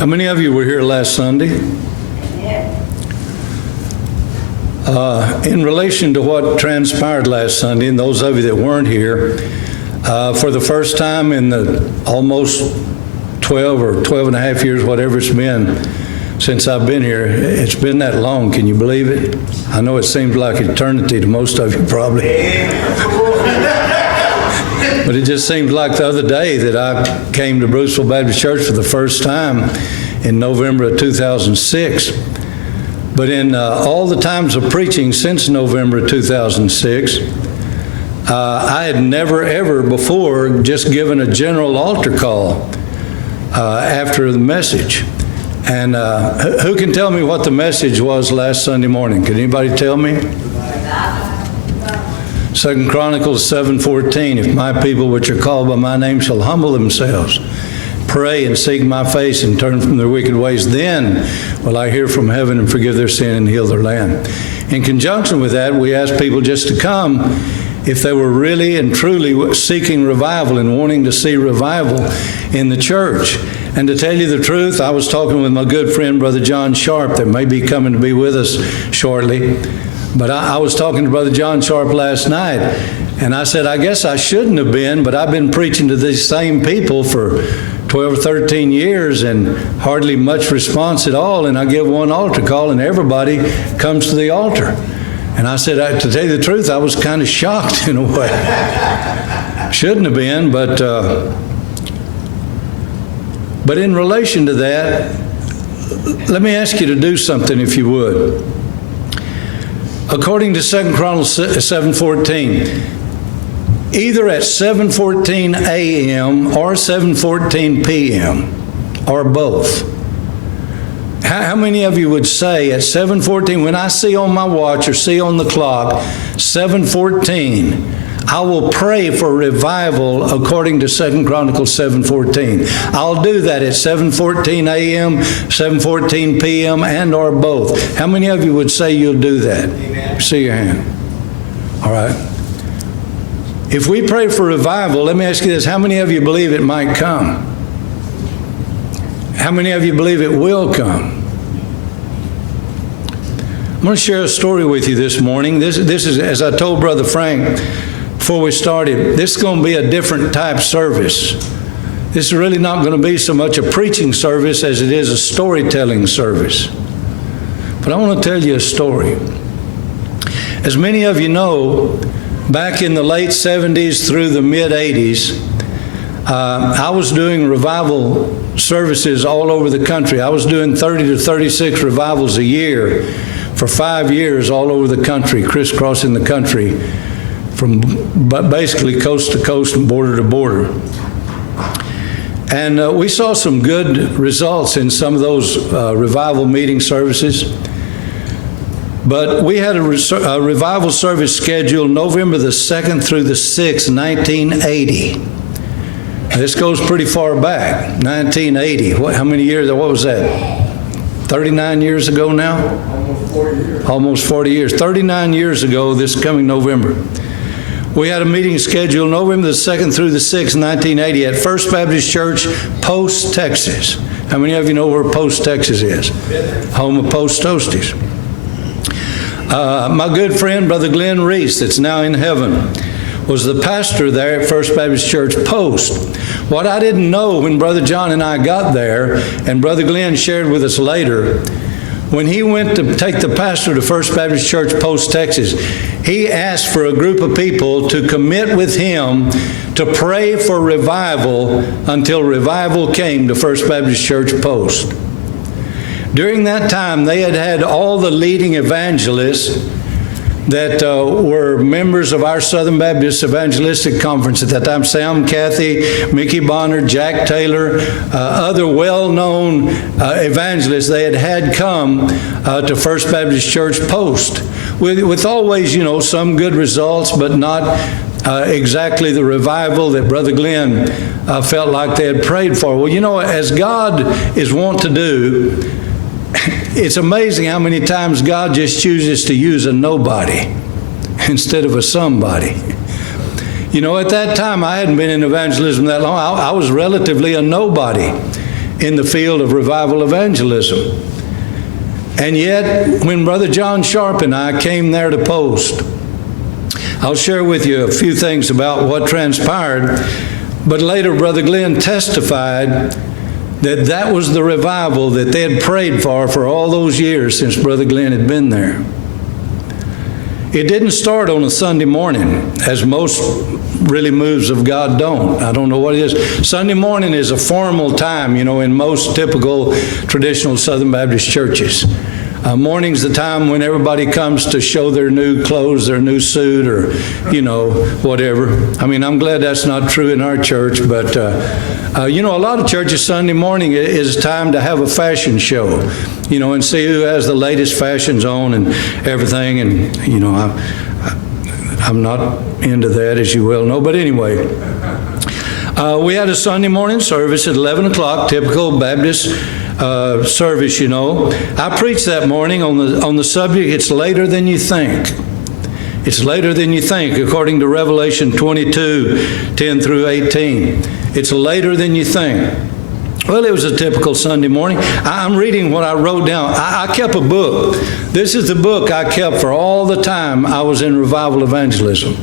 How many of you were here last Sunday? In relation to what transpired last Sunday, and those of you that weren't here, for the first time in the almost 12 or 12 and a half years, whatever it's been, since I've been here, it's been that long. Can you believe it? I know it seems like eternity to most of you probably. But it just seems like the other day that I came to Bruceville Baptist Church for the first time in November of 2006. But in all the times of preaching since November of 2006, I had never ever before just given a general altar call after the message. And who can tell me what the message was last Sunday morning? Can anybody tell me? 2 Chronicles 7:14, if my people which are called by my name shall humble themselves, pray and seek my face and turn from their wicked ways, then will I hear from heaven and forgive their sin and heal their land. In conjunction with that, we asked people just to come if they were really and truly seeking revival and wanting to see revival in the church. And to tell you the truth, I was talking with my good friend, Brother John Sharp, that may be coming to be with us shortly. But I was talking to Brother John Sharp last night, and I said, I guess I shouldn't have been, but I've been preaching to these same people for 12 or 13 years and hardly much response at all. And I give one altar call and everybody comes to the altar. And I said, to tell you the truth, I was kind of shocked in a way. Shouldn't have been, but in relation to that, let me ask you to do something if you would. According to 2 Chronicles 7:14, either at 7:14 a.m. or 7:14 p.m. or both. How many of you would say at 7:14, when I see on my watch or see on the clock 7:14, I will pray for revival according to 2 Chronicles 7:14. I'll do that at 7:14 a.m., 7:14 p.m., and or both. How many of you would say you'll do that? Amen. See your hand. All right. If we pray for revival, let me ask you this. How many of you believe it might come? How many of you believe it will come? I'm going to share a story with you this morning. This is, as I told Brother Frank before we started, this is going to be a different type service. This is really not going to be so much a preaching service as it is a storytelling service. But I want to tell you a story. As many of you know, back in the late 70s through the mid 80s, I was doing revival services all over the country. I was doing 30 to 36 revivals a year for 5 years all over the country, crisscrossing the country from basically coast to coast and border to border. And we saw some good results in some of those revival meeting services. But we had a revival service scheduled November the 2nd through the 6th, 1980. This goes pretty far back, 1980. How many years? What was that? 39 years ago now? Almost 40 years. Almost 40 years. 39 years ago, this coming November. We had a meeting scheduled November the 2nd through the 6th, 1980 at First Baptist Church, Post, Texas. How many of you know where Post, Texas is? Home of Post Toasties. My good friend, Brother Glenn Reese, that's now in heaven, was the pastor there at First Baptist Church Post. What I didn't know when Brother John and I got there, and Brother Glenn shared with us later, when he went to take the pastor to First Baptist Church Post, Texas, he asked for a group of people to commit with him to pray for revival until revival came to First Baptist Church Post. During that time, they had had all the leading evangelists that were members of our Southern Baptist Evangelistic Conference at that time. Sam Cathy, Mickey Bonner, Jack Taylor, other well-known evangelists they had come to First Baptist Church Post with always, some good results, but not exactly the revival that Brother Glenn felt like they had prayed for. Well, as God is wont to do, it's amazing how many times God just chooses to use a nobody instead of a somebody. At that time, I hadn't been in evangelism that long. I was relatively a nobody. in the field of revival evangelism. And yet, when Brother John Sharp and I came there to post, I'll share with you a few things about what transpired, but later Brother Glenn testified that that was the revival that they had prayed for all those years since Brother Glenn had been there. It didn't start on a Sunday morning, as most really moves of God don't. I don't know what it is. Sunday morning is a formal time, in most typical traditional Southern Baptist churches. Morning's the time when everybody comes to show their new clothes, their new suit, or, whatever. I mean, I'm glad that's not true in our church, but, a lot of churches, Sunday morning is time to have a fashion show, and see who has the latest fashions on and everything. And, I'm not into that, as you well know. But anyway, we had a Sunday morning service at 11 o'clock, typical Baptist service, I preached that morning on the subject, it's later than you think. It's later than you think, according to Revelation 22, 10 through 18. It's later than you think. Well, it was a typical Sunday morning. I'm reading what I wrote down. I kept a book. This is the book I kept for all the time I was in revival evangelism.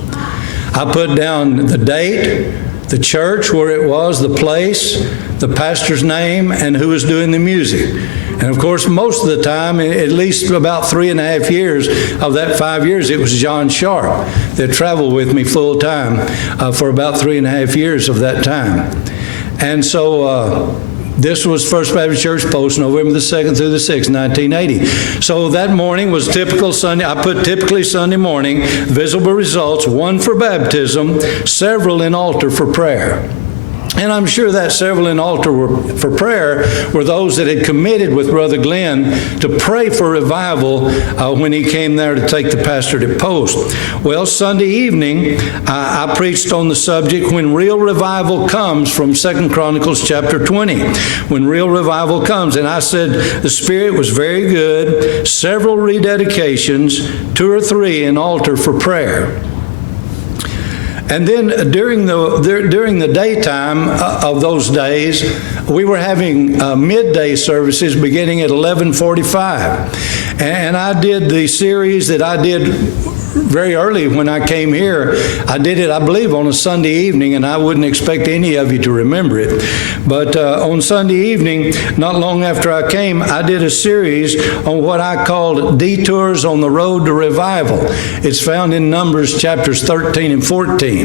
I put down the date, the church, where it was, the place, the pastor's name, and who was doing the music. And of course, most of the time, at least about 3.5 years of that 5 years, it was John Sharp that traveled with me full time for about 3.5 years of that time. And so this was First Baptist Church Post, November the 2nd through the 6th, 1980. So that morning was typical Sunday. I put typically Sunday morning, visible results, one for baptism, several in altar for prayer. And I'm sure that several in altar for prayer were those that had committed with Brother Glenn to pray for revival when he came there to take the pastorate post. Well, Sunday evening, I preached on the subject, when real revival comes, from 2 Chronicles chapter 20. When real revival comes. And I said the Spirit was very good, several rededications, 2 or 3 in altar for prayer. And then during the daytime of those days, we were having midday services beginning at 11:45. And I did the series that I did very early when I came here. I did it, I believe, on a Sunday evening, and I wouldn't expect any of you to remember it. But on Sunday evening, not long after I came, I did a series on what I called Detours on the Road to Revival. It's found in Numbers chapters 13 and 14.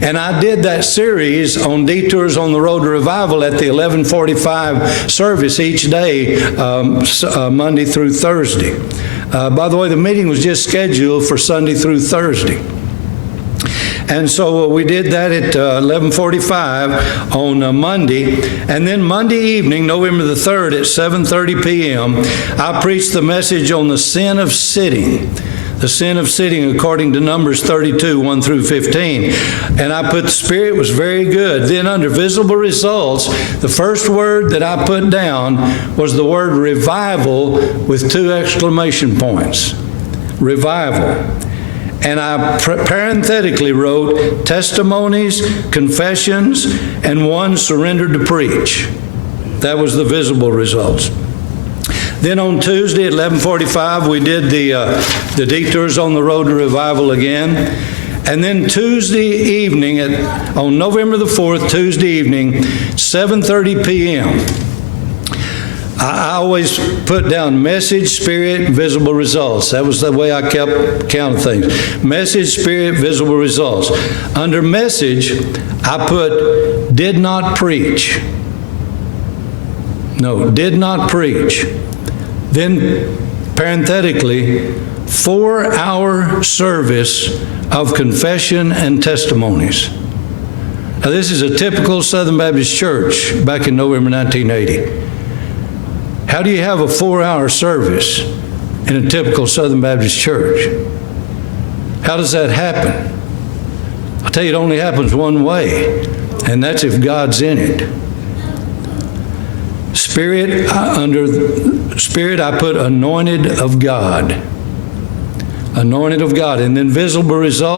And I did that series on Detours on the Road to Revival at the 11:45 service each day, Monday through Thursday. By the way, the meeting was just scheduled for Sunday through Thursday. And so we did that at 11:45 on Monday. And then Monday evening, November the 3rd at 7:30 p.m., I preached the message on the sin of sitting. The sin of sitting, according to Numbers 32, 1 through 15. And I put the Spirit was very good. Then under visible results, the first word that I put down was the word revival with 2 exclamation points. Revival. And I parenthetically wrote testimonies, confessions, and 1 surrendered to preach. That was the visible results. Then on Tuesday at 11:45, we did the Detours on the Road to Revival again. And then Tuesday evening, on November the 4th, Tuesday evening, 7:30 p.m., I always put down message, Spirit, visible results. That was the way I kept counting things. Message, Spirit, visible results. Under message, I put did not preach. No, did not preach. Then, parenthetically, 4-hour service of confession and testimonies. Now, this is a typical Southern Baptist church back in November 1980. How do you have a 4-hour service in a typical Southern Baptist church? How does that happen? I'll tell you, it only happens one way, and that's if God's in it. Spirit, under Spirit, I put anointed of God. Anointed of God. And then visible results.